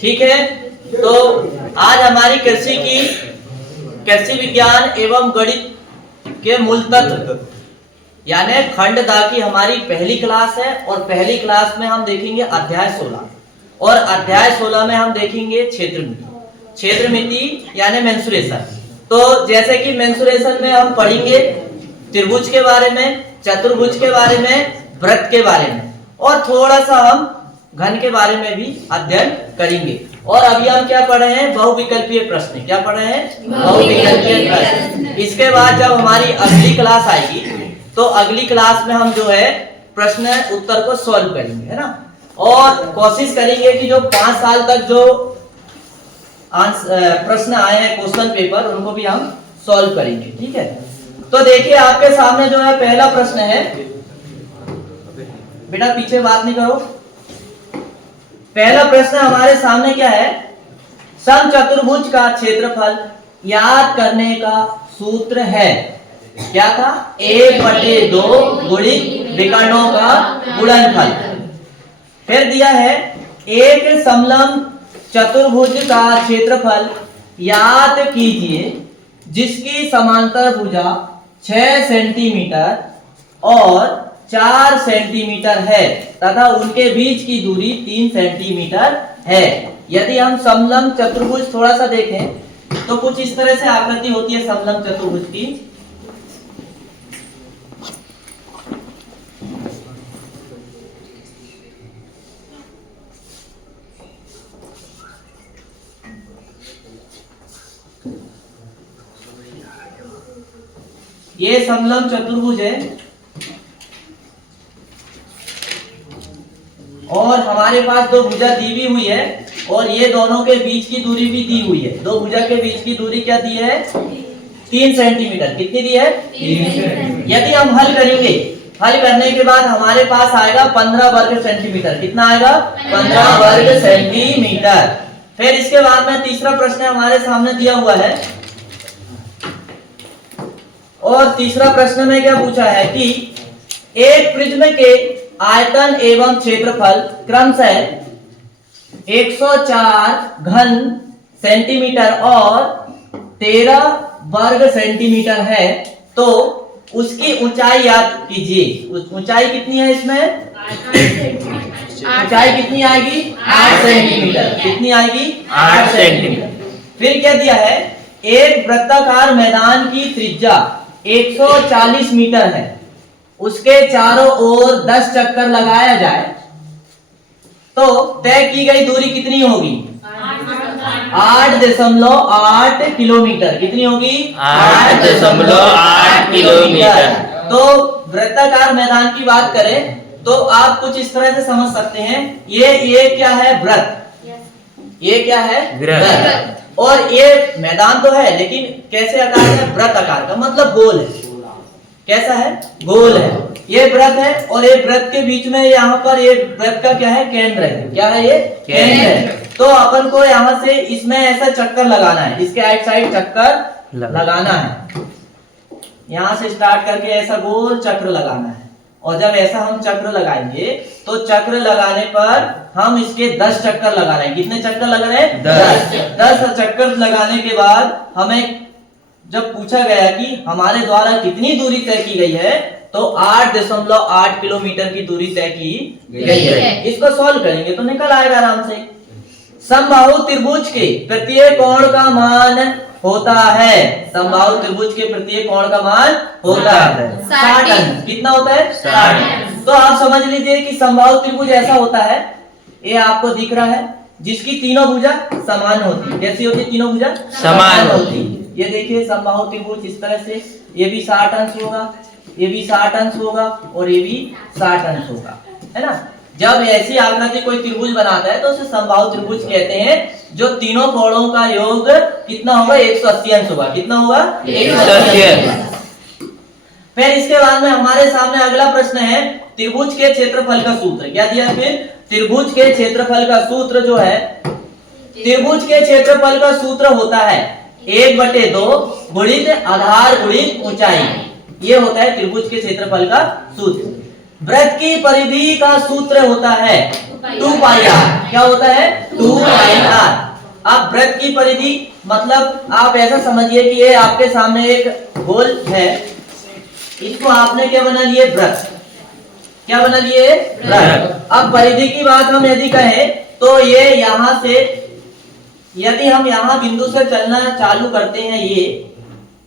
ठीक है। तो आज हमारी कृषि विज्ञान एवं गणित के मूल तत्व यानी खंड दा की हमारी पहली क्लास है और पहली क्लास में हम देखेंगे अध्याय 16 और अध्याय 16 में हम देखेंगे क्षेत्रमिति यानी मेंसुरेशन। तो जैसे कि मेंसुरेशन में हम पढ़ेंगे त्रिभुज के बारे में, चतुर्भुज के बारे में, वृत्त के बारे में और थोड़ा सा हम घन के बारे में भी अध्ययन करेंगे। और अभी हम क्या पढ़ रहे हैं? बहुविकल्पीय प्रश्न। क्या पढ़ रहे हैं? बहुविकल्पीय प्रश्न। इसके बाद जब हमारी अगली क्लास आएगी तो अगली क्लास में हम जो है प्रश्न उत्तर को सॉल्व करेंगे, है ना। और कोशिश करेंगे कि जो 5 साल तक जो प्रश्न आए हैं क्वेश्चन पेपर, उनको भी हम सॉल्व करेंगे, ठीक है। तो देखिए आपके सामने जो है पहला प्रश्न है, बेटा पीछे बात नहीं करो। पहला प्रश्न हमारे सामने क्या है? समचतुर्भुज का क्षेत्रफल याद करने का सूत्र है। क्या था? 1/2 गुणित विकर्णों का गुणनफल। फिर दिया है एक समलंब चतुर्भुज का क्षेत्रफल याद कीजिए जिसकी समांतर भुजा 6 सेंटीमीटर और 4 सेंटीमीटर है तथा उनके बीच की दूरी 3 सेंटीमीटर है। यदि हम समलंब चतुर्भुज थोड़ा सा देखें तो कुछ इस तरह से आकृति होती है समलंब चतुर्भुज की। ये समलंब चतुर्भुज है और हमारे पास दो भुजा दी भी हुई है और ये दोनों के बीच की दूरी भी दी हुई है। दो भुजा के बीच की दूरी क्या दी है? 3 सेंटीमीटर। कितनी दी है? 3। यदि हम हल करेंगे, हल करने के बाद हमारे पास आएगा 15 वर्ग सेंटीमीटर। कितना आएगा? 15 वर्ग सेंटीमीटर। फिर इसके बाद में तीसरा प्रश्न हमारे सामने दिया हुआ है और तीसरा प्रश्न में क्या पूछा है कि एक प्रिज्म के आयतन एवं क्षेत्रफल क्रमशः 104 घन सेंटीमीटर और 13 वर्ग सेंटीमीटर है तो उसकी ऊंचाई याद कीजिए। ऊंचाई कितनी है इसमें? ऊंचाई कितनी आएगी? 8 सेंटीमीटर। कितनी आएगी? 8 सेंटीमीटर। फिर क्या दिया है? एक वृत्ताकार मैदान की त्रिज्या 140 मीटर है, उसके चारों ओर 10 चक्कर लगाया जाए तो तय की गई दूरी कितनी होगी? 8.8 किलोमीटर। कितनी होगी? 8.8 किलोमीटर। तो वृत्ताकार मैदान की बात करें तो आप कुछ इस तरह से समझ सकते हैं। ये क्या है? वृत्त। ये क्या है? वृत्त। और ये मैदान तो है लेकिन कैसे आकार है? वृत्त आकार का, मतलब गोल है। कैसा है? गोल है। ये वृत्त है और ये वृत्त के बीच में यहाँ पर ये वृत्त का क्या है? केंद्र है। क्या है ये? केंद्र है। तो अपन को यहाँ से इसमें ऐसा चक्कर लगाना है, इसके आइट साइड चक्कर लगाना है। यहाँ से स्टार्ट करके ऐसा गोल चक्र लगाना है और जब ऐसा हम चक्र लगाएंगे तो चक्र लगाने पर हम इसके 10 चक्कर लगा रहे हैं। कितने चक्कर लगा रहे हैं? 10 चक्कर लगाने के बाद हमें जब पूछा गया कि हमारे द्वारा कितनी दूरी तय की गई है तो 8.8 किलोमीटर की दूरी तय की गई है। इसको सॉल्व करेंगे तो निकल आएगा आराम से। समबाहु त्रिभुज के प्रत्येक कोण का मान होता है। समबाहु त्रिभुज के प्रत्येक कोण का मान होता है 60 अंश। कितना होता है? 60। तो आप समझ लीजिए कि समबाहु त्रिभुज ऐसा होता है, ये आपको दिख रहा है, जिसकी तीनों भुजा समान होती है। कैसी होती? तीनों भुजा समान होती है। ये देखिए समबाहु त्रिभुज इस तरह से, ये भी 60 अंश होगा, ये भी 60 अंश होगा और ये भी 60 अंश होगा, है ना। जब ऐसी आकृति कोई त्रिभुज बनाता है तो उसे समबाहु त्रिभुज कहते हैं। जो तीनों कोणों का योग कितना होगा? 180 अंश होगा। कितना होगा? 180 अंश। फिर इसके बाद में हमारे सामने अगला प्रश्न है त्रिभुज के क्षेत्रफल का सूत्र। क्या दिया है? फिर त्रिभुज के क्षेत्रफल का सूत्र जो है, त्रिभुज के क्षेत्रफल का सूत्र होता है 1/2 गुणित आधार गुणित ऊंचाई। ये होता है त्रिभुज के क्षेत्रफल का सूत्र। वृत्त की परिधि का सूत्र होता है 2 पाई आर। क्या होता है? 2 पाई आर। अब वृत्त की परिधि मतलब आप ऐसा समझिए कि ये आपके सामने एक गोल है, इसको आपने क्या बना लिए? वृत्त। क्या बना लिए? वृत्त। अब परिधि की बात हम यदि कहें तो ये यहां से यदि हम यहां बिंदु से चलना चालू करते हैं, ये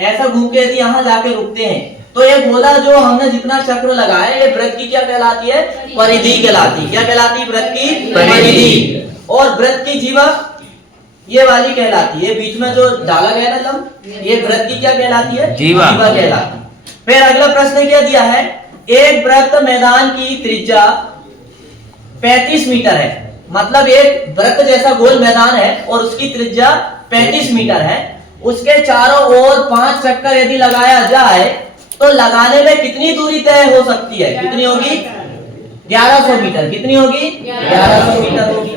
ऐसा घूम के यदि यहां जाके रुकते हैं तो ये गोला जो हमने जितना चक्र लगाया ये वृत्त की क्या कहलाती है? परिधि कहलाती। क्या कहलाती? वृत्त की परिधि। और वृत्त की जीवा ये वाली कहलाती है, बीच में जो डाला गया ना लंब, ये वृत्त की क्या कहलाती है? जीवा कहलाती। फिर अगला प्रश्न क्या दिया है? एक वृत्त मैदान की त्रिज्या 35 मीटर है। मतलब एक वृत्त जैसा गोल मैदान है और उसकी त्रिज्या 35 मीटर है। उसके चारों ओर 5 चक्कर यदि लगाया जाए तो लगाने में कितनी दूरी तय हो सकती है? कितनी होगी? 1100 मीटर। कितनी होगी? 1100 मीटर होगी।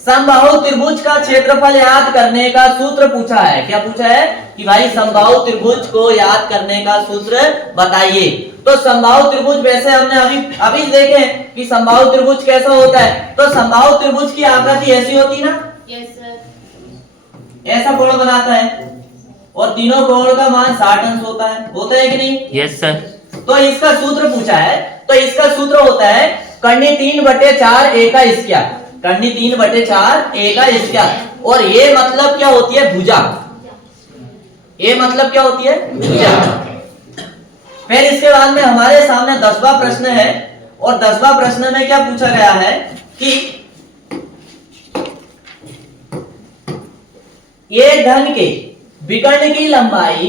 समबाहु त्रिभुज का क्षेत्रफल याद करने का सूत्र पूछा है। क्या पूछा है? कि भाई समबाहु त्रिभुज को याद करने का सूत्र बताइए। तो समबाहु त्रिभुज वैसे हमने अभी देखे कि समबाहु त्रिभुज कैसा होता है। तो समबाहु त्रिभुज की आकृति ऐसी होती ना? Yes sir. ऐसा कोण बनाता है और तीनों कोण का मान 60 अंश होता है कि नहीं? Yes sir. तो इसका सूत्र पूछा है, तो इसका सूत्र होता है कर्णी 3/4 a का स्क्वायर। कर्णी 3/4 a का स्क्वायर। और ये मतलब क्या होती है? भुजा। ये मतलब क्या होती है? भुजा। फिर इसके बाद में हमारे सामने 10वां प्रश्न है और 10वां प्रश्न में क्या पूछा गया है कि एक घन के विकर्ण की लंबाई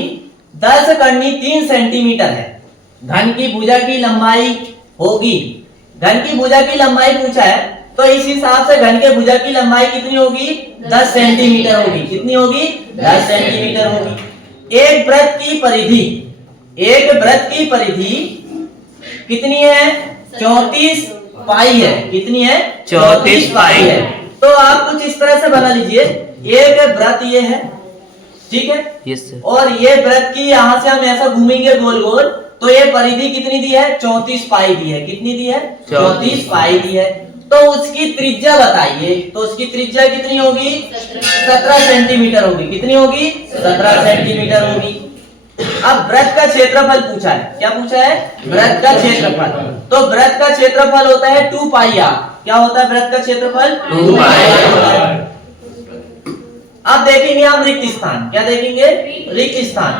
10 कर्णी 3 सेंटीमीटर है। घन की भुजा की लंबाई होगी, घन की भुजा की लंबाई पूछा है तो इस हिसाब से घन के भुजा की लंबाई कितनी होगी? 10 सेंटीमीटर होगी। कितनी होगी? 10 सेंटीमीटर होगी। एक वृत्त की परिधि, एक वृत्त की परिधि कितनी है? 34 पाई है। कितनी है? 34 पाई है। तो आप कुछ इस तरह से बना लीजिए, एक वृत्त ये है, ठीक है? Yes sir. और ये वृत्त की यहां से हम ऐसा घूमेंगे गोल गोल, तो ये परिधि कितनी दी है? 34 पाई दी है। कितनी दी है? 34 पाई दी है। तो उसकी त्रिज्या बताइए। तो उसकी त्रिज्या कितनी होगी? 17 सेंटीमीटर होगी। कितनी होगी? 17 सेंटीमीटर होगी। अब वृत्त का क्षेत्रफल पूछा है। क्या पूछा है? वृत्त का क्षेत्रफल। तो वृत्त का क्षेत्रफल होता है 2 पाई आर। क्या होता है वृत्त का क्षेत्रफल? 2 पाई आर। अब देखेंगे हम रिक्त स्थान। क्या देखेंगे? रिक्त स्थान।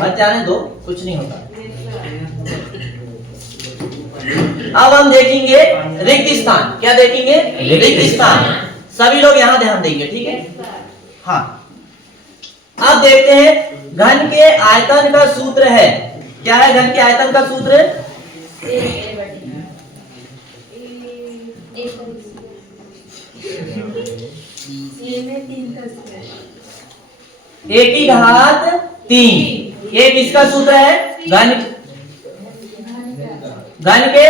मत जाने दो, कुछ नहीं होता। अब हम देखेंगे रिक्त स्थान। क्या देखेंगे? रिक्त स्थान। सभी लोग यहां ध्यान देंगे, ठीक है? हाँ। अब देखते हैं घन के आयतन का सूत्र है। क्या है घन के आयतन का सूत्र? एक की घात 3। ये किसका सूत्र है? घन के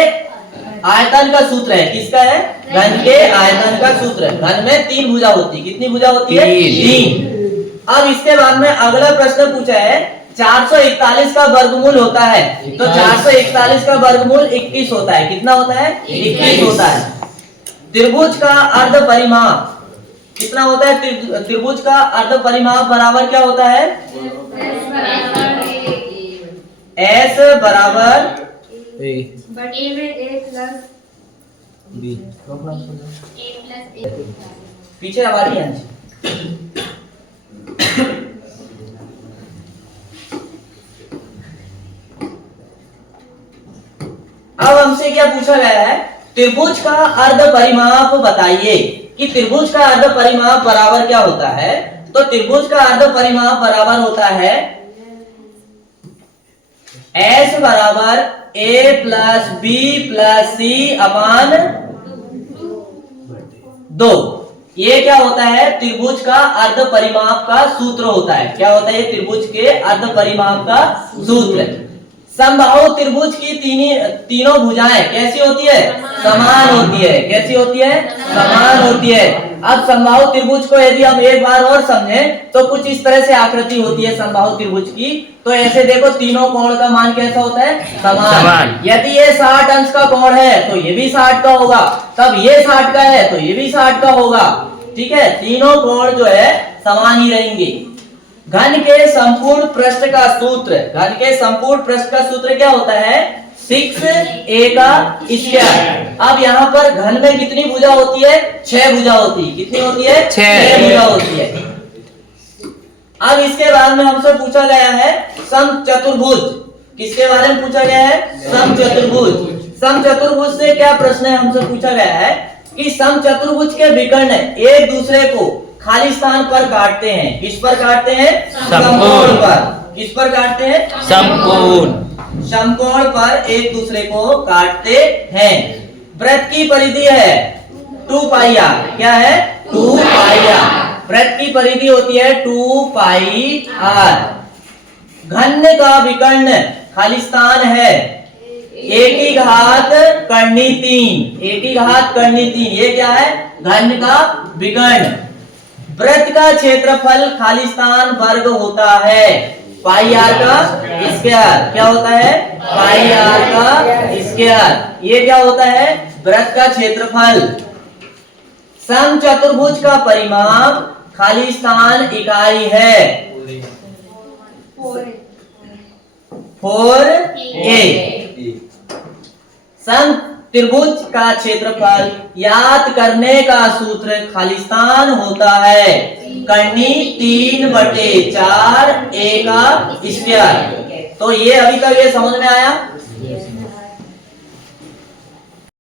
आयतन का सूत्र है। किसका है? घन के आयतन का सूत्र है। घन में 3 भुजा होती है। कितनी भुजा होती है? 3। अब इसके बाद में अगला प्रश्न पूछा है 441 का वर्गमूल होता है। तो 441 का वर्गमूल 21 होता है। कितना होता है? 21 होता है। त्रिभुज का अर्ध परिमाप कितना होता है? त्रिभुज का अर्ध परिमाप बराबर क्या होता है? S बराबर A में A प्लस B। पीछे हमारी है। अब हमसे क्या पूछा गया है? त्रिभुज का अर्ध परिमाप बताइए कि त्रिभुज का अर्ध परिमाप बराबर क्या होता है। तो त्रिभुज का अर्ध परिमाप बराबर होता है S बराबर A plus B plus C अपान 2। ये क्या होता है? त्रिभुज का अर्ध परिमाप का सूत्र होता है। क्या होता है? त्रिभुज के अर्ध परिमाप का सूत्र। समबाहु त्रिभुज की तीनों भुजाएं कैसी होती है? समान होती है। कैसी होती है? समान होती है। अब समबाहु त्रिभुज को यदि हम एक बार और समझें तो कुछ इस तरह से आकृति होती है समबाहु त्रिभुज की। तो ऐसे देखो तीनों कोण का मान कैसा होता है? समान। यदि ये 60 अंश का कोण है तो ये भी 60 का होगा, तब ये 60 का है तो ये भी 60 का होगा। ठीक है, तीनों कोण जो है समान ही रहेंगे। घन के संपूर्ण पृष्ठ का सूत्र, घन के संपूर्ण पृष्ठ का सूत्र क्या होता है? 6a का स्क्वायर। अब यहाँ पर घन में कितनी भुजा होती है? 6 भुजा होती है। कितनी होती है? 6 भुजा होती है। अब इसके बाद में हमसे पूछा गया है समचतुर्भुज। किसके बारे में पूछा गया है? समचतुर्भुज। समचतुर्भुज से क्या प्रश्न है? हमसे पूछा गया है कि समचतुर्भुज के विकर्ण एक दूसरे को खाली स्थान पर काटते हैं। किस पर काटते हैं? समकोण पर। किस पर काटते हैं? समकोण। समकोण पर एक दूसरे को काटते हैं। वृत्त की परिधि है 2 पाई आर। क्या है? 2 पाई आर। वृत्त की परिधि होती है 2 पाई आर। घन का विकर्ण खाली स्थान है एक ही घात करनी 3। एक ही घात करनी 3। ये क्या है? घन का विकर्ण। वृत्त का क्षेत्रफल खाली स्थान वर्ग होता है पाई आर का स्क्वायर। क्या होता है? पाई आर का स्क्वायर। ये क्या होता है? वृत्त का क्षेत्रफल। समचतुर्भुज का परिमाप खाली स्थान इकाई है 4a। सम त्रिभुज का क्षेत्रफल याद करने का सूत्र खाली स्थान होता है करनी 3/4 a का स्क्वायर। तो ये अभी तक ये समझ में आया?